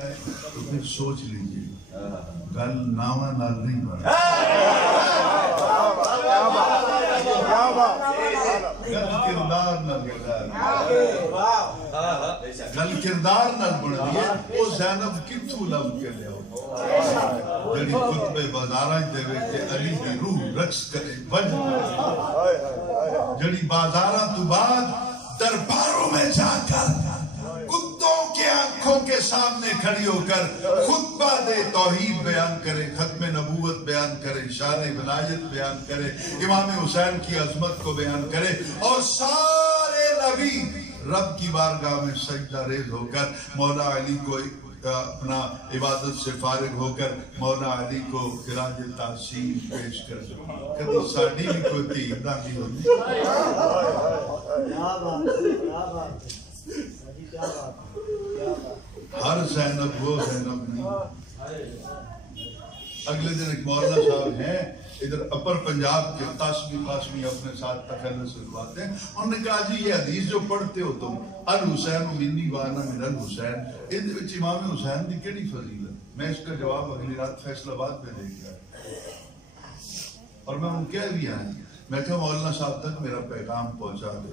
تو پھر سوچ لیجیے گل ناواں نال نہیں بن گل کردار نال گل کردار نال بن ہے او زینب کتھوں لب کے لیا جڑی خطبے بازاراں دے وچ علی دی روح رقص کرے وجہ جڑی بازاراں تو بعد درباروں میں جا کر کتوں کے آنکھوں کے سامنے کھڑی ہو کر خطبہ دے توحید بیان کرے ختم نبوت بیان کرے شان ولایت بیان کرے امام حسین کی عظمت کو بیان کرے اور سارے نبی رب کی بارگاہ میں سجدہ ریز ہو کر مولا علی کو اپنا عبادت سے فارغ ہو کر مولا علی کو خراج تحسین پیش کر کبھی ساڑی بھی کوئی تیدہ کی ہوتی ہر زینب وہ زینب نہیں اگلے دن ایک مولانا صاحب ہیں ادھر اپر پنجاب کے قاسمی اپنے ساتھ تخلص لگواتے ہیں انہوں نے کہا جی یہ حدیث جو پڑھتے ہو تم الحسین منی وانا من الحسین ان وچ امام حسین دی کیڑی فضیلت میں اس کا جواب اگلی رات فیصل آباد میں دے گیا اور میں ان کہہ بھی آئیں میں کہا مولانا صاحب تک میرا پیغام پہنچا دے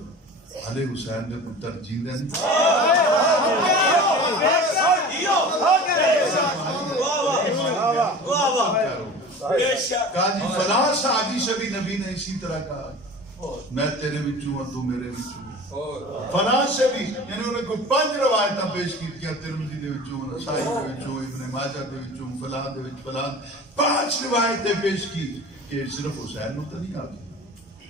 علی حسین نے پتر جیندن کہا جی فلاں صحابی سے بھی نبی نے اسی طرح کہا میں تیرے وچوں اور تو میرے وچوں فلاں سے بھی یعنی انہوں نے کوئی 5 روایتاں پیش کی کیا ترمذی دے وچوں نسائی دے وچوں ابن ماجہ دے وچوں فلاں دے وچ فلاں 5 روایتیں پیش کی کہ صرف حسین نو تو نہیں آتی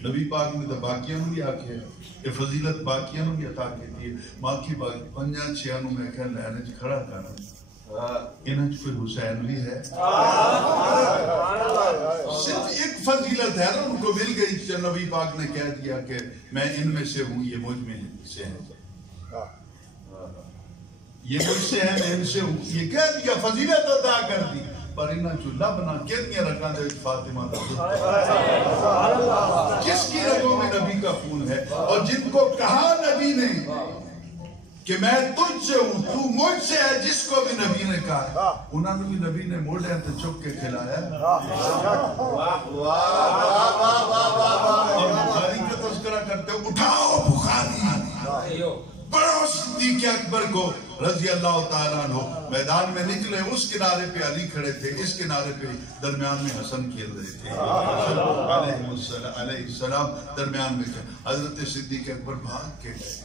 نبی پاک نے تو باقیاں بھی آکھے کہ فضیلت باقیاں بھی عطا کیتی ہے باقی پنجاں چھیاں نو میں کہہ لینے چ کھڑا کرنا انہاں چ کوئی حسین بھی ہے صرف ایک فضیلت ہے نا ان کو مل گئی نبی پاک نے کہہ دیا کہ میں ان میں سے ہوں یہ مجھ میں سے ہیں یہ مجھ سے ہیں میں ان سے ہوں یہ کہہ دیا فضیلت عطا کر دی پر انہاں چو لبنا کتنی رکھاں دے فاطمہ جس کی رگوں میں نبی کا خون ہے اور جن کو کہا نبی نے کہ میں تجھ سے ہوں تو مجھ سے ہے جس کو بھی نبی نے کہا انہوں نے بھی نبی نے موڑے ہیں تو چک کے کھلایا اور بخاری کا تذکرہ کرتے ہو اٹھاؤ بخاری بڑھو صدیق اکبر کو رضی اللہ تعالیٰ عنہ میدان میں نکلے اس کنارے پہ علی کھڑے تھے اس کنارے پہ درمیان میں حسن کھیل رہے تھے علیہ السلام درمیان میں تھے حضرت صدیق اکبر بھاگ کے گئے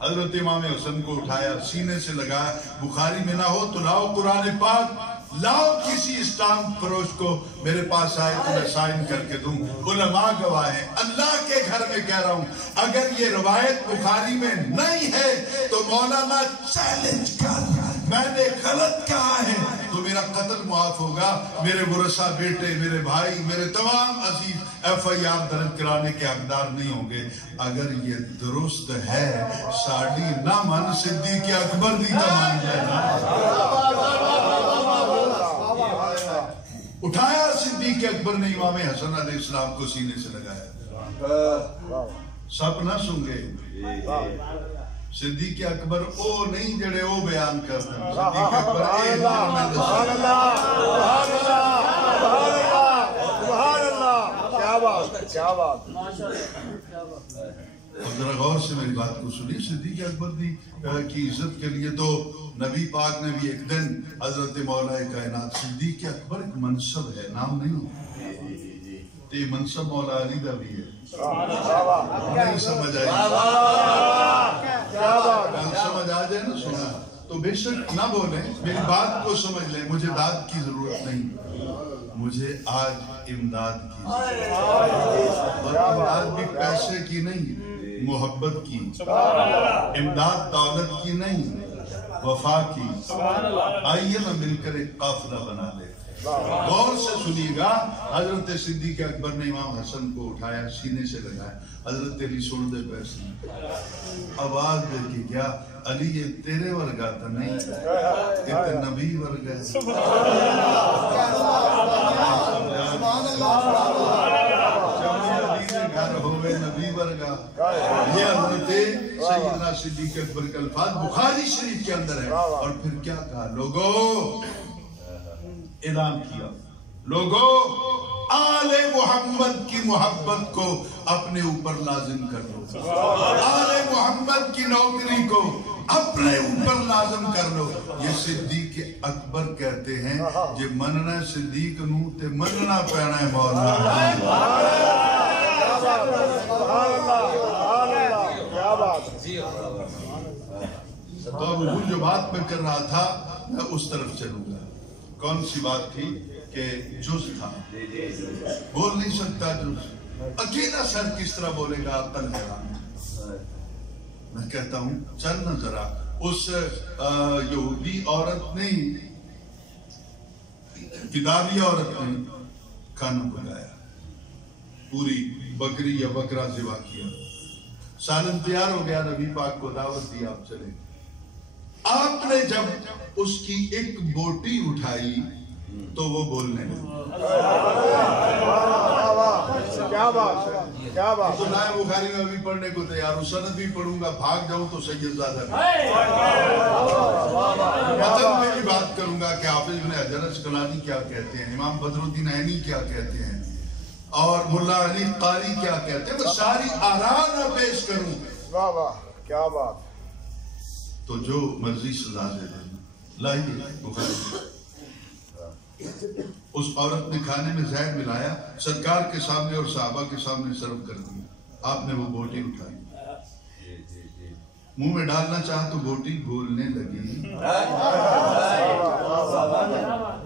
حضرت امام حسن کو اٹھایا سینے سے لگایا بخاری میں نہ ہو تو لاؤ قرآن پاک لاؤ کسی اسلام فروش کو میرے پاس آئے تو میں سائن کر کے دوں علماء گواہ ہیں اللہ کے گھر میں کہہ رہا ہوں اگر یہ روایت بخاری میں نہیں ہے تو مولانا چیلنج کر میں نے غلط کہا ہے تو میرا قتل معاف ہوگا میرے ورثہ بیٹے میرے بھائی میرے تمام عزیز ایف آئی آر درج کرانے کے حقدار نہیں ہوں گے اگر یہ درست ہے ساڑی نہ من صدیق اکبر دی تمام جائے اٹھایا صدیق اکبر نے امام حسن علیہ السلام کو سینے سے لگایا سب نہ سنگے صدیق اکبر او نہیں جڑے او بیان کرتے ہیں صدیق اکبر اے سبحان اللہ سبحان اللہ کیا بات اور ذرا غور سے میری بات کو سنی صدیق اکبر کی عزت کے لیے تو نبی پاک نے بھی ایک دن حضرت مولا کائنات صدیق اکبر ایک منصب ہے نام نہیں تو یہ منصب مولا علی دا بھی ہے نہیں سمجھ آئی سمجھ آ جائے نا سنا تو بے شک نہ بولیں میری بات کو سمجھ لیں مجھے داد کی ضرورت نہیں مجھے آج امداد کی اور امداد بھی پیسے کی نہیں محبت کی امداد دولت کی نہیں وفا کی آئیے نا مل کر ایک قافلہ بنا لے غور سے سنیے گا حضرت صدیق اکبر نے امام حسن کو اٹھایا سینے سے لگایا حضرت علی سن دے پیسے آواز دے کہ کیا علی یہ تیرے ورگا تھا نہیں کہ تے نبی ورگا گھر ہوئے نبی ورگا یہ حضرت سیدنا مولانا صدیق اکبر کے الفاظ بخاری شریف کے اندر ہے. اور پھر کیا کہا؟ لوگوں اعلان کیا، لوگوں آل محمد کی محبت کو اپنے اوپر لازم کر لو، آل محمد کی نوکری کو اپنے اوپر لازم کر لو. یہ صدیق اکبر کہتے ہیں جے مننا صدیق نو تے مننا پینا ہے مولا. تو اب وہ جو بات میں کر رہا تھا میں اس طرف چلوں گا. کون سی بات تھی کہ جز تھا، بول نہیں سکتا جز، اکیلا سر کس طرح بولے گا؟ عقل حیران. میں کہتا ہوں چل نہ ذرا اس یہودی عورت نے، کتابی عورت نے کھانا پکایا، پوری بکری یا بکرا ذبح کیا، سالن تیار ہو گیا، نبی پاک کو دعوت دی آپ چلے. آپ نے جب اس کی ایک بوٹی اٹھائی تو وہ بولنے لگا. کیا بات ہے، کیا بات. تو نائے بخاری میں بھی پڑھنے کو تیار ہوں، سند بھی پڑھوں گا، بھاگ جاؤں تو سید زادہ بھی. مطلب میں بھی بات کروں گا کہ حافظ ابن حجر اسقلانی کیا کہتے ہیں، امام بدر الدین عینی کیا کہتے ہیں، اور ملا علی قاری کیا کہتے ہیں. میں ساری آراء نہ پیش کروں. واہ واہ کیا بات. تو جو مرضی سزا دے دیں. لائیے بخاری. اس عورت نے کھانے میں زہر ملایا، سرکار کے سامنے اور صحابہ کے سامنے سرو کر دیا. آپ نے وہ بوٹی اٹھائی، منہ میں ڈالنا چاہا تو بوٹی بولنے لگی.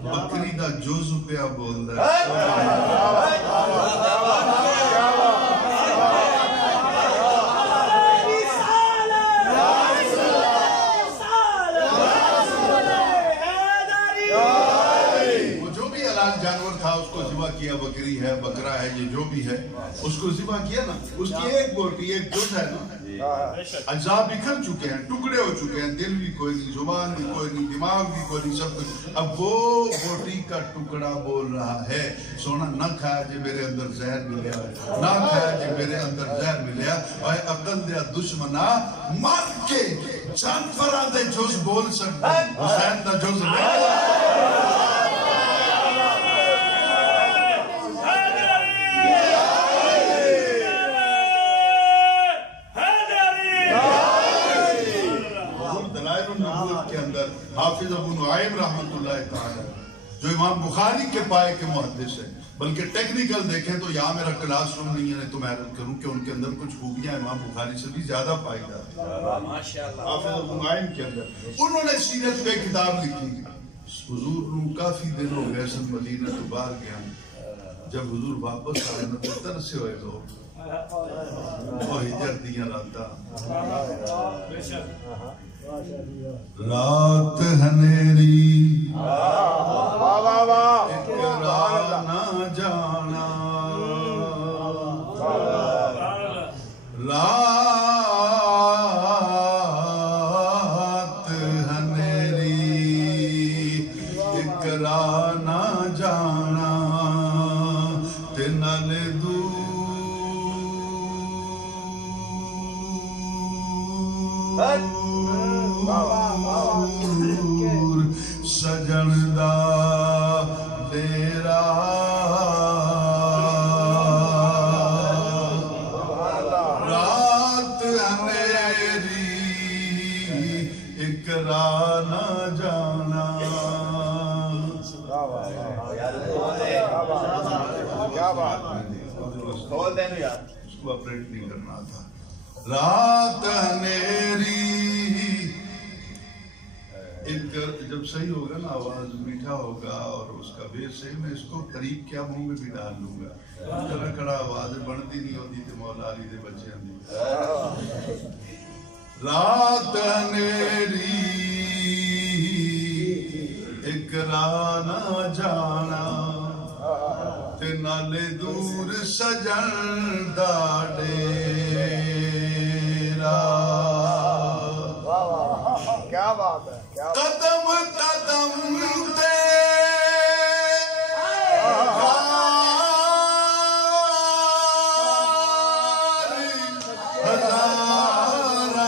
بکری دا جوز پیا بول رہا ہے. جانور تھا اس کو ذبح کیا، بکری ہے، بکرا ہے، یہ جو بھی ہے اس کو ذبح کیا نا. اس کی ایک بوٹی، ایک جوز ہے نا، اجزاء بکھر چکے ہیں، ٹکڑے ہو چکے ہیں، دل بھی کوئی نہیں، زبان بھی کوئی نہیں، دماغ بھی کوئی نہیں، سب کچھ. اب وہ بوٹی کا ٹکڑا بول رہا ہے سونا نہ کھایا جے میرے اندر زہر ملیا، نہ کھایا جے میرے اندر زہر ملیا. اے عقل دیا دشمنا مر کے جانوراں دے جوز بول سکتے، حسین دا جوز نہیں. حافظ ابو نعیم رحمت اللہ تعالی جو امام بخاری کے پائے کے محدث ہیں، بلکہ ٹیکنیکل دیکھیں تو یہاں میرا کلاس روم نہیں ہے تو میں حیرت کروں کہ ان کے اندر کچھ خوبیاں امام بخاری سے بھی زیادہ پائی جاتی ہیں. حافظ ابو نعیم کے اندر انہوں نے سیرت پہ کتاب لکھی. حضور نو کافی دن ہو گئے سن مدینہ تو باہر گیا. جب حضور واپس آئے نا تو ترسے ہوئے لوگ وہ ہجر دیا راتا. رات ہنیری اقرار نہ جانا، رات ہنیری اقرار نہ جانا، تنال سجن دا ڈیرا، رات اندھیری اقرار نہ جانا. کیا بات. اس کو اپریٹ نہیں کرنا تھا. رات اندھیری جب صحیح ہوگا نا، آواز میٹھا ہوگا اور اس کا بیس صحیح، میں اس کو قریب کیا منہ میں بھی ڈال لوں گا. کڑا کڑا آواز بڑھتی نہیں ہوتی تھی مولا علی دے بچے ہم. رات اندھیری اقرار نہ جانا، تے نالے دور سجن دا ڈیرا. کیا بات ہے. قدم قدم تے ہزارہ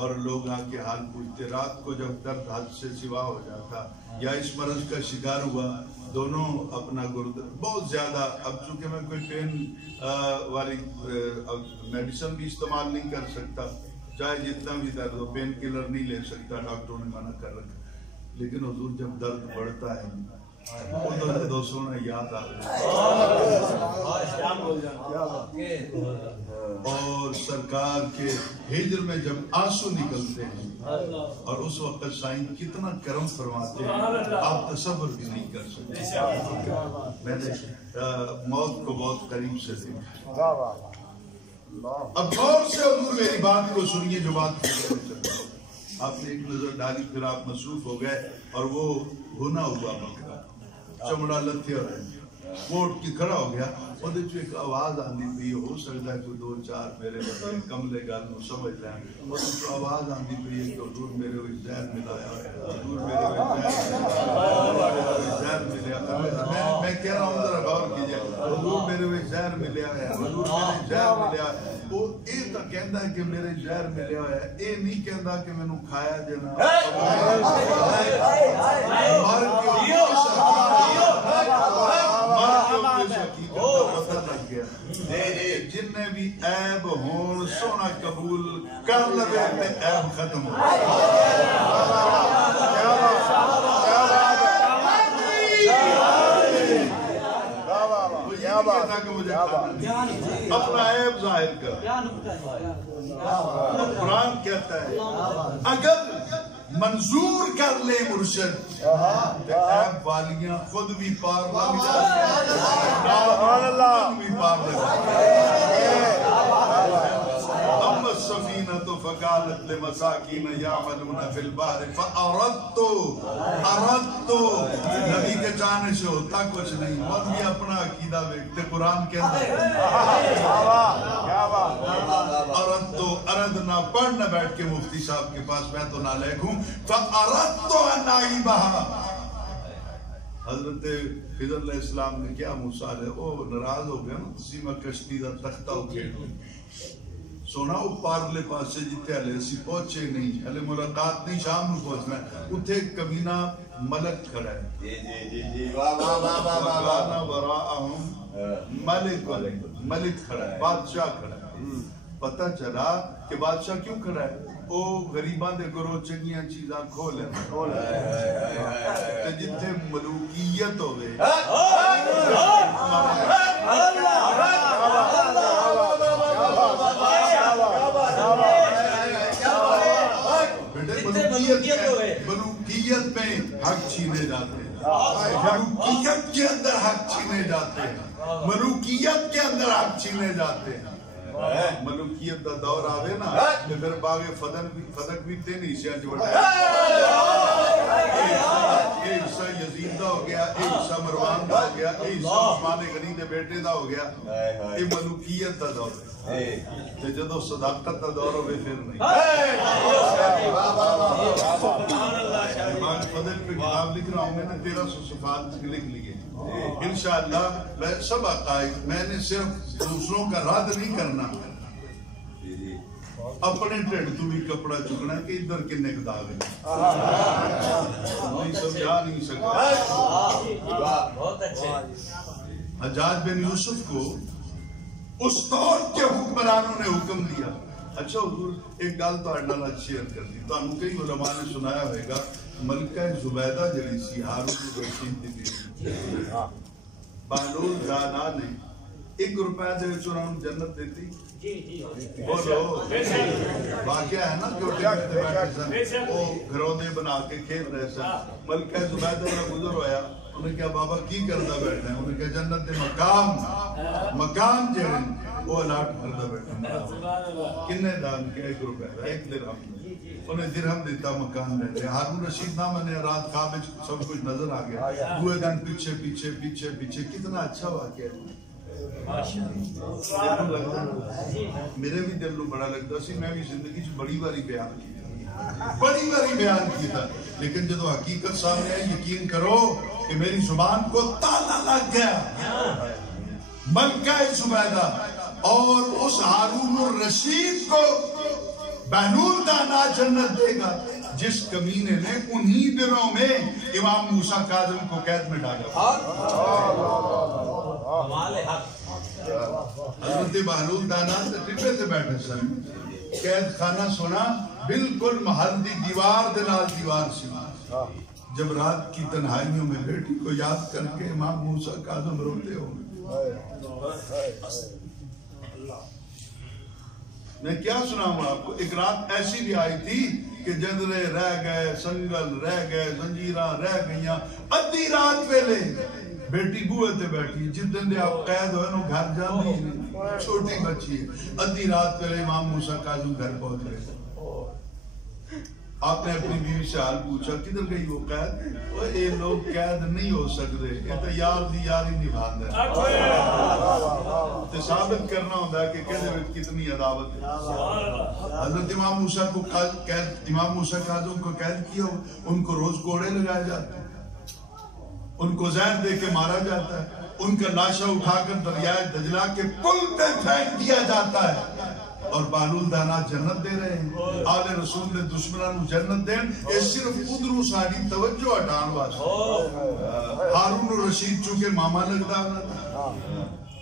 اور لوگ آ کے حال پوچھتے. رات کو جب درد حد سے سوا ہو جاتا یا اس مرض کا شکار ہوا, دونوں اپنا گرد بہت زیادہ, اب چونکہ میں کوئی پین والی میڈیسن بھی استعمال نہیں کر سکتا, چاہے جتنا بھی درد ہو, پین کلر نہیں لے سکتا, ڈاکٹروں نے منع کر رکھا, لیکن حضور جب درد بڑھتا ہے ادھر دوستوں نے یاد آ اور سرکار کے ہجر میں جب آنسو نکلتے ہیں اور اس وقت سائن کتنا کرم فرماتے ہیں آپ تصور بھی نہیں کر سکتے. میں نے موت کو بہت قریب سے دیکھا. اب غور سے حضور میری بات کو سنیے, جو بات آپ نے ایک نظر ڈالی, پھر آپ مصروف ہو گئے اور وہ بھنا ہوا بکرا چمڑا لتھیا وہ اٹھ کے کھڑا ہو گیا. وہ ایک آواز آندی پئی, ہو سکتا ہے کوئی دو چار میرے بچے کملے گل نو سمجھ لیں. وہ آواز آندی پئی ہے کہ حضور میرے کو زہر ملایا ہے, حضور میرے کو زہر ملیا. میں کہہ رہا ہوں ذرا غور کیجیے, حضور میرے کو زہر ملیا ہے, حضور میرے زہر ملیا ہے. وہ یہ تو کہندا ہے کہ میرے زہر ملیا ہوا ہے, یہ نہیں کہندا کہ مینوں کھایا جانا. مر پتہ لگ گیا جن نے بھی عیب ہون سونا قبول کر لگے تے عیب ختم ہو. اپنا عیب ظاہر کر. قرآن کہتا ہے اگر منظور کر لے مرشد عیب والیاں خود بھی پار بھی پار اما السفینة فقالت لمساکین یعملون فی البحر فاردت نبی کے چاہنے سے ہوتا کچھ نہیں. اور بھی اپنا عقیدہ ویکتے قرآن کے اندر اردت اردنا پڑھنا بیٹھ کے مفتی صاحب کے پاس, میں تو نالائق ہوں. فاردت ان اعیبها, حضرت خضر علیہ السلام نے کیا موسیٰ علیہ وہ ناراض ہو گیا نا, سیما کشتی دا تختہ اکھیڑ سونا وہ پارلے پاس سے جتے ہلے اسی پہنچے نہیں, ہلے ملاقات نہیں, شام کو پہنچنا ہے. اتھے کمینہ ملک کھڑا ہے, وَقَانَ وَرَاءَهُمْ ملک کھڑا ہے, بادشاہ کھڑا ہے. پتہ چلا کہ بادشاہ کیوں کھڑا ہے, وہ غریبان دے گروہ چنگیاں چیزاں کھولے کہ جتھے ملوکیت ہوئے ملوکیت میں حق چھینے جاتے ہیں, ملوکیت کے اندر حق چھینے جاتے ہیں, ملوکیت کے اندر حق چھینے جاتے ہیں. ملوکیت دا دور آوے نا کہ پھر باغے فدق بھی تین حصہ جوڑا ہے. ایک حصہ یزید دا ہو گیا, ایک حصہ مروان دا ہو گیا, ایک حصہ عثمان غنی دے بیٹے دا ہو گیا. یہ ملوکیت دا دور ہے, جدو صداقت دا دور ہوئے پھر نہیں. فدق پہ کتاب لکھ رہا ہوں, میں نے 1300 صفحات لکھ لیے انشاءاللہ. میں سب عقائد, میں نے صرف دوسروں کا رد نہیں کرنا, اپنے ٹھیڑ تو بھی کپڑا چکنا کہ ادھر کنے کدا گئے نہیں سمجھا نہیں سکتا. حجاج بن یوسف کو اس دور کے حکمرانوں نے حکم دیا. اچھا حضور ایک گال تو اڈالا شیئر کر دی, تو ہم کئی علماء نے سنایا ہوئے گا, ملکہ زبیدہ جڑی سی ہارون رشید دی بہلول دانا نے 1 روپے دے وچ انہاں نوں جنت دیتی. بولو واقعہ ہے نا, جو وہ گھروں دے بنا کے کھیل رہے سن. ملکہ زبیدہ کا گزر ہویا, انہوں نے کہا بابا کی کردا بیٹھا ہے, انہوں نے کہا جنت دے مقام جڑے وہ الاٹ کردا بیٹھا. کنے دان کے 1 روپے 1 درہم, انہیں درہم دیتا مکان لے لے. ہارون رشید نام نے رات خواب سب کچھ نظر آ گیا, دوئے دن پیچھے پیچھے پیچھے پیچھے. کتنا اچھا واقعہ ہے, میرے بھی دل کو بڑا لگتا سی. میں بھی زندگی سے بڑی باری بیان کی تھا, لیکن جدو حقیقت سامنے آئی, یقین کرو کہ میری زبان کو تالا لگ گیا. ملکہ زبیدہ اور اس ہارون الرشید کو بہلول دانا جنت دے گا جس کمینے نے انہی دنوں میں امام موسیٰ کاظم کو قید میں ڈالا. حضرت بہلول دانا ٹپے سے بیٹھے سن قید خانہ سونا بالکل محل دی دیوار دنال دیوار سی. جب رات کی تنہائیوں میں بیٹی کو یاد کر کے امام موسیٰ کاظم روتے ہوں. میں کیا سناؤں آپ کو. ایک رات ایسی بھی آئی تھی کہ جندرے رہ گئے, سنگل رہ گئے, زنجیراں رہ گئیاں. ادھی رات ویلے بیٹی بوئے تے بیٹھی, جس دن دے آپ قید ہوئے نو گھر جاندی نہیں, چھوٹی بچی ہے. ادھی رات ویلے امام موسیٰ کاظم گھر پہنچ گئے. آپ نے اپنی بیوی سے حال پوچھا کدھر گئی وہ قید؟ وہ اے لوگ قید نہیں ہو سکتے, یہ تو یار دی یاری نہیں باندھ ہے. تو ثابت کرنا ہوتا ہے کہ کہنے میں کتنی عداوت ہے. حضرت امام موسیٰ کو قید, امام موسیٰ کاظم کو قید کیا, ان کو روز کوڑے لگائے جاتے ہیں, ان کو زہر دے کے مارا جاتا ہے, ان کا لاشا اٹھا کر دریائے دجلہ کے پل پہ پھینک دیا جاتا ہے. اور بہلول دانا جنت دے رہے ہیں. آل رسول نے دشمنوں جنت دین, یہ صرف ادھروں ساری توجہ ہٹان واسطے. ہارون الرشید چونکہ ماما لگتا ہونا تھا,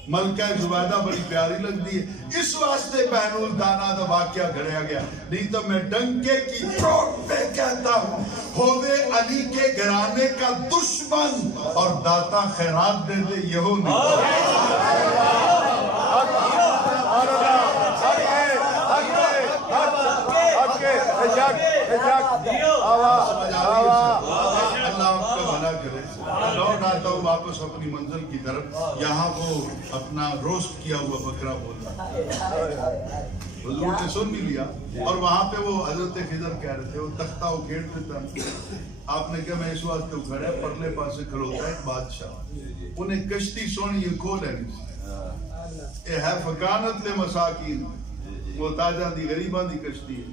ملکہ زبیدہ بڑی پیاری لگتی ہے, اس واسطے بہلول دانا دا واقعہ گھڑیا گیا. نہیں تو میں ڈنکے کی چوٹ پہ کہتا ہوں, ہووے علی کے گھرانے کا دشمن اور داتا خیرات دے دے یہو نہیں. اللہ آپ کا بھلا کرے. لوٹ آتا ہوں واپس اپنی منزل کی طرف. یہاں وہ اپنا روسٹ کیا ہوا بکرا بولا, حضور نے سن بھی لیا. اور وہاں پہ وہ حضرت خضر کہہ رہے تھے, وہ تختہ اکھیڑتے تھے. آپ نے کہا میں اس واسطے اکھڑا, پرلے پاس سے کھلوتا ہے ایک بادشاہ, انہیں کشتی سونی یہ کھول ہے اے ہے فکانت لے مساکین, محتاجاں دی غریباں دی کشتی ہے.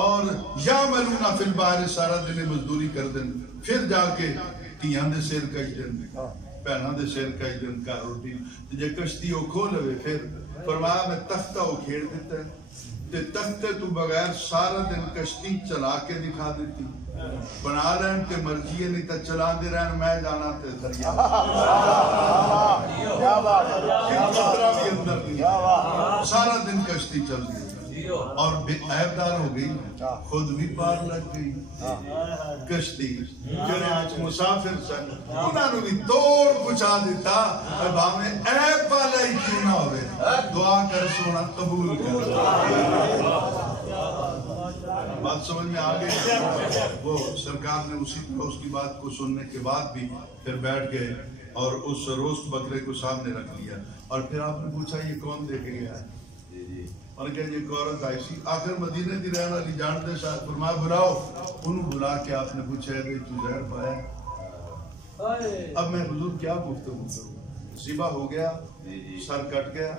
اور یعملون فی البحر, سارا دن مزدوری کر دیں, پھر جا کے تیاں دے سیر کئی دن, پہناں دے سیر کئی دن کا روٹی. جے کشتی وہ کھول ہوئے, پھر فرمایا میں تختہ وہ کھیڑ دیتا ہے, تے تختے تو بغیر سارا دن کشتی چلا کے دکھا دیتی, بنا لین تے مرضی ہے, نہیں تا چلا دے رہن میں جانا تے دریا. کیا بات ہے, خطرہ بھی اندر نہیں, سارا دن کشتی چل دی اور عیبدار ہو گئی, خود بھی پار لگ گئی کشتی. جنہیں آج مسافر سن انہوں نے بھی توڑ پچھا دیتا, اب ہمیں عیب والا ہی کیوں نہ ہوئے, دعا کر سونا قبول کر. بات سمجھ میں آگئے. وہ سرکار نے اسی طرح اس کی بات کو سننے کے بعد بھی پھر بیٹھ گئے اور اس روسٹ بکرے کو سامنے رکھ لیا. اور پھر آپ نے پوچھا یہ کون دے کے گیا ہے؟ اور کہ یہ عورت آئی سی, آخر مدینے دی رہنے والی جانتے شاید, فرمایا بلاؤ. انہوں بلا کے آپ نے پوچھا ہے تو زہر پایا. اب میں حضور کیا گفتگو کروں, ذبح ہو گیا, سر کٹ گیا,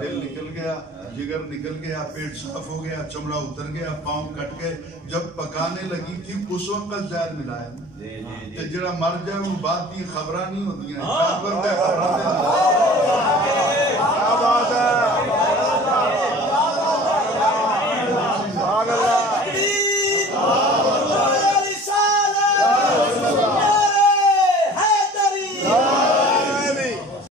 دل نکل گیا, جگر نکل گیا, پیٹ صاف ہو گیا, چمڑا اتر گیا, پاؤں کٹ گئے. جب پکانے لگی تھی اس وقت زہر ملایا. کہ جڑا مر جائے وہ بات کی خبریں نہیں ہوتی ہیں.